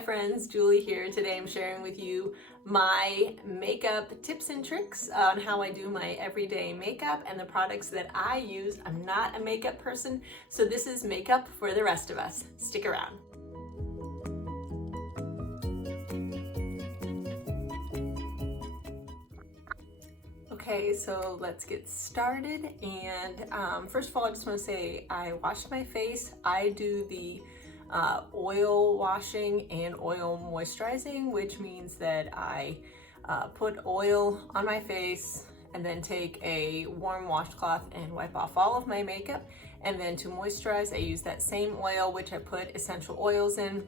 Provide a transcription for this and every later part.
Hi friends, Julie here. Today I'm sharing with you my makeup tips and tricks on how I do my everyday makeup and the products that I use. I'm not a makeup person, so this is makeup for the rest of us. Stick around. Okay, so let's get started. And first of all, I just want to say I washed my face. I do the oil washing and oil moisturizing, which means that I put oil on my face and then take a warm washcloth and wipe off all of my makeup. And then to moisturize, I use that same oil, which I put essential oils in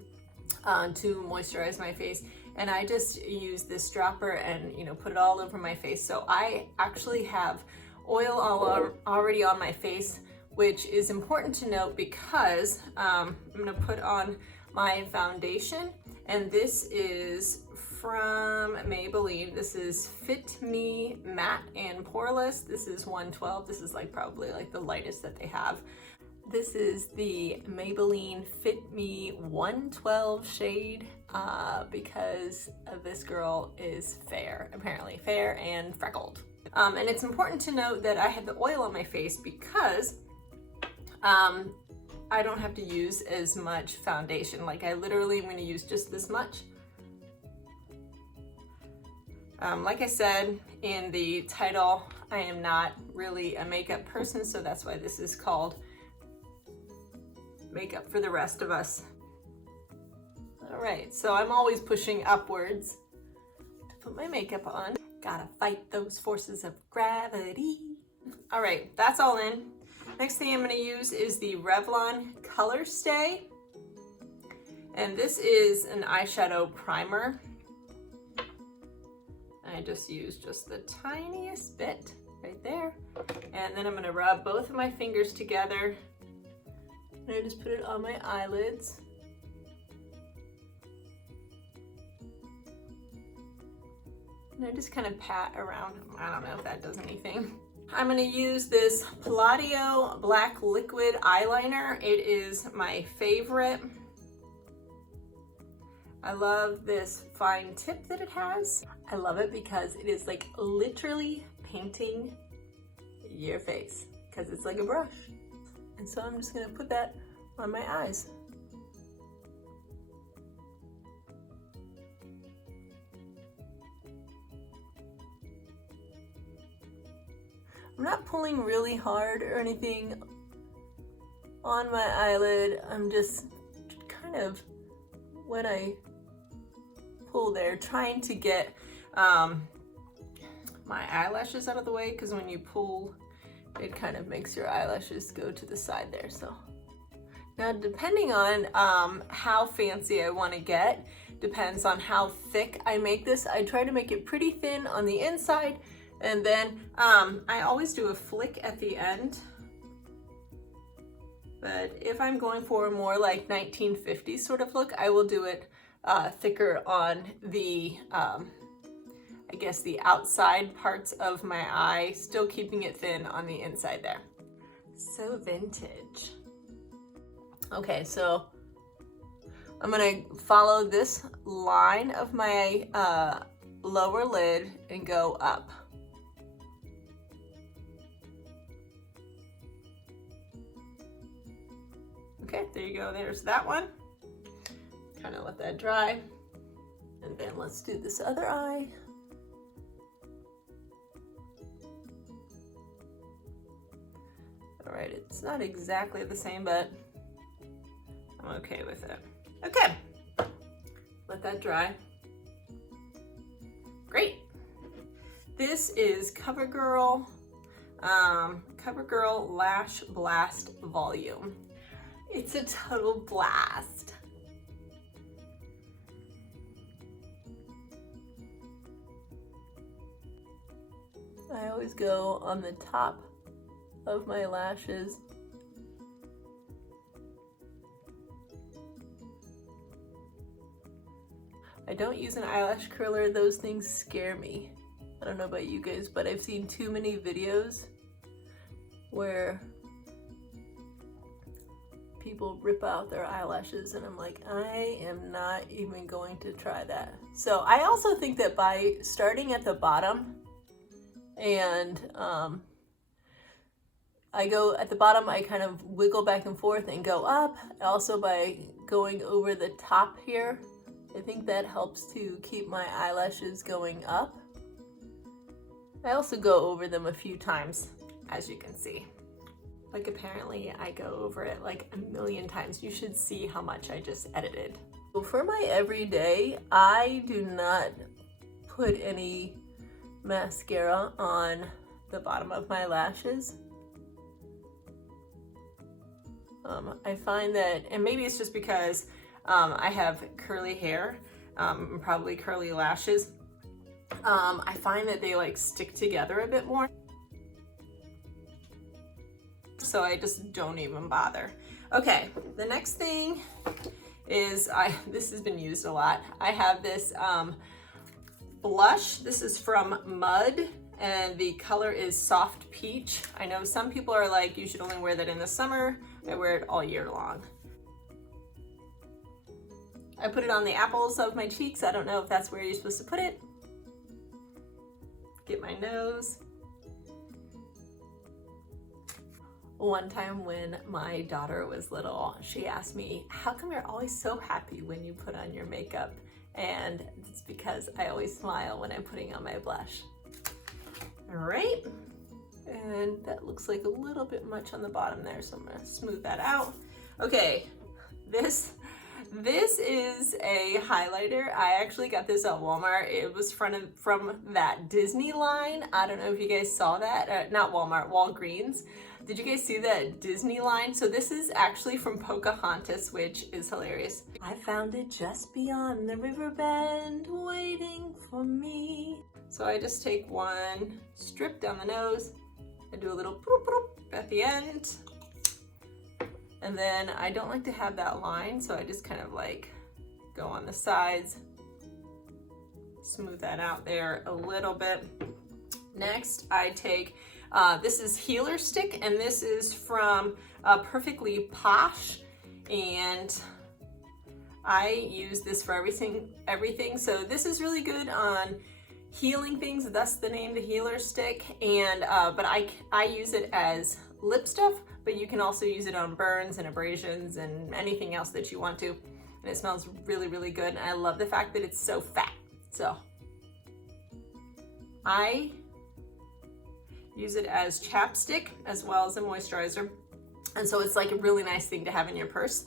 to moisturize my face. And I just use this dropper and put it all over my face. So I actually have oil already on my face, which is important to note because I'm gonna put on my foundation, and this is from Maybelline. This is Fit Me Matte and Poreless. This is 112. This is probably the lightest that they have. This is the Maybelline Fit Me 112 shade because this girl is fair, apparently fair and freckled. And it's important to note that I have the oil on my face because I don't have to use as much foundation. I literally am going to use just this much. Like I said in the title, I am not really a makeup person, so that's why this is called Makeup for the Rest of Us. All right, so I'm always pushing upwards to put my makeup on. Gotta fight those forces of gravity. All right, that's all in. Next thing I'm going to use is the Revlon Color Stay. And this is an eyeshadow primer. I just use just the tiniest bit right there. And then I'm going to rub both of my fingers together. And I just put it on my eyelids. And I just kind of pat around. I don't know if that does anything. I'm going to use this Palladio Black Liquid Eyeliner. It is my favorite. I love this fine tip that it has. I love it because it is literally painting your face because it's like a brush. And so I'm just going to put that on my eyes. I'm not pulling really hard or anything on my eyelid. I'm just kind of, when I pull there, trying to get my eyelashes out of the way, because when you pull, it kind of makes your eyelashes go to the side there. So now, depending on how fancy I want to get, depends on how thick I make this. I try to make it pretty thin on the inside. And then I always do a flick at the end. But if I'm going for a more 1950s sort of look, I will do it thicker on the, I guess the outside parts of my eye, still keeping it thin on the inside there. So vintage. Okay, so I'm gonna follow this line of my lower lid and go up. Okay, there you go, there's that one. Kind of let that dry. And then let's do this other eye. All right, it's not exactly the same, but I'm okay with it. Okay, let that dry. Great. This is CoverGirl Lash Blast Volume. It's a total blast. I always go on the top of my lashes. I don't use an eyelash curler. Those things scare me. I don't know about you guys, but I've seen too many videos where people rip out their eyelashes, and I'm like, I am not even going to try that. So I also think that by starting at the bottom and I go at the bottom, I kind of wiggle back and forth and go up. Also by going over the top here, I think that helps to keep my eyelashes going up. I also go over them a few times, as you can see. Like apparently I go over it like a million times. You should see how much I just edited. So for my everyday, I do not put any mascara on the bottom of my lashes. I find that, and maybe it's just because I have curly hair, probably curly lashes. I find that they like stick together a bit more. So I just don't even bother. Okay, the next thing is, this has been used a lot. I have this blush. This is from Mud, and the color is Soft Peach. I know some people are like, you should only wear that in the summer. I wear it all year long. I put it on the apples of my cheeks. I don't know if that's where you're supposed to put it. Get my nose. One time when my daughter was little, she asked me, how come you're always so happy when you put on your makeup? And it's because I always smile when I'm putting on my blush. All right, and that looks like a little bit much on the bottom there, so I'm gonna smooth that out. Okay, this is a highlighter. I actually got this at Walmart. It was from that Disney line. I don't know if you guys saw that. Not Walmart, Walgreens. Did you guys see that Disney line? So this is actually from Pocahontas, which is hilarious. I found it just beyond the river bend, waiting for me. So I just take one strip down the nose and do a little bloop bloop at the end. And then I don't like to have that line, so I just kind of like go on the sides, smooth that out there a little bit. Next, I take, this is Healer Stick, and this is from Perfectly Posh, and I use this for everything. So this is really good on healing things, thus the name, the Healer Stick, and but I use it as lip stuff, but you can also use it on burns and abrasions and anything else that you want to, and it smells really, really good, and I love the fact that it's so fat. So I use it as chapstick as well as a moisturizer, and so it's like a really nice thing to have in your purse.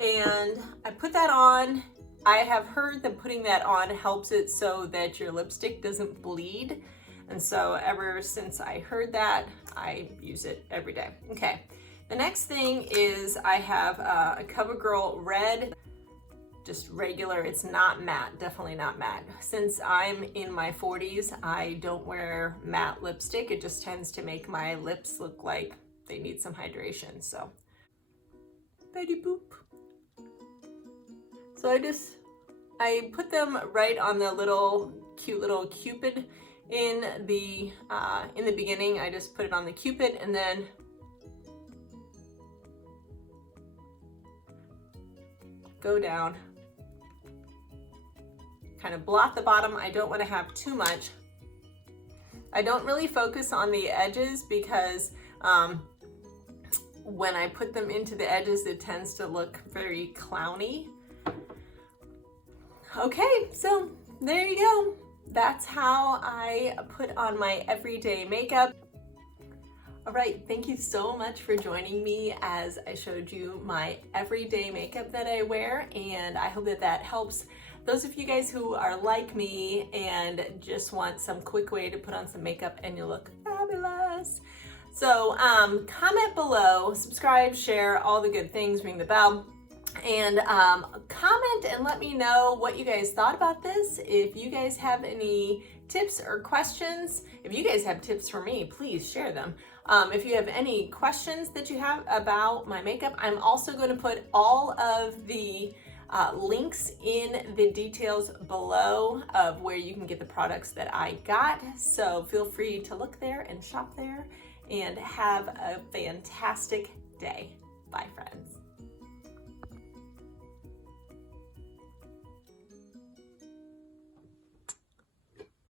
And I put that on. I have heard that putting that on helps it so that your lipstick doesn't bleed. And so ever since I heard that, I use it every day. Okay, the next thing is I have a CoverGirl Red, just regular, it's not matte, definitely not matte. Since I'm in my 40s, I don't wear matte lipstick. It just tends to make my lips look like they need some hydration, so. Betty boop. So I put them right on the little cute little Cupid in the beginning. I just put it on the Cupid and then go down, kind of blot the bottom. I don't want to have too much. I don't really focus on the edges because when I put them into the edges, it tends to look very clowny. Okay, so there you go. That's how I put on my everyday makeup. All right, thank you so much for joining me as I showed you my everyday makeup that I wear, and I hope that that helps those of you guys who are like me and just want some quick way to put on some makeup and you look fabulous. So comment below, subscribe, share, all the good things, ring the bell. And comment and let me know what you guys thought about this. If you guys have any tips or questions, if you guys have tips for me, please share them. If you have any questions that you have about my makeup, I'm also going to put all of the links in the details below of where you can get the products that I got. So feel free to look there and shop there, and have a fantastic day. Bye, friends.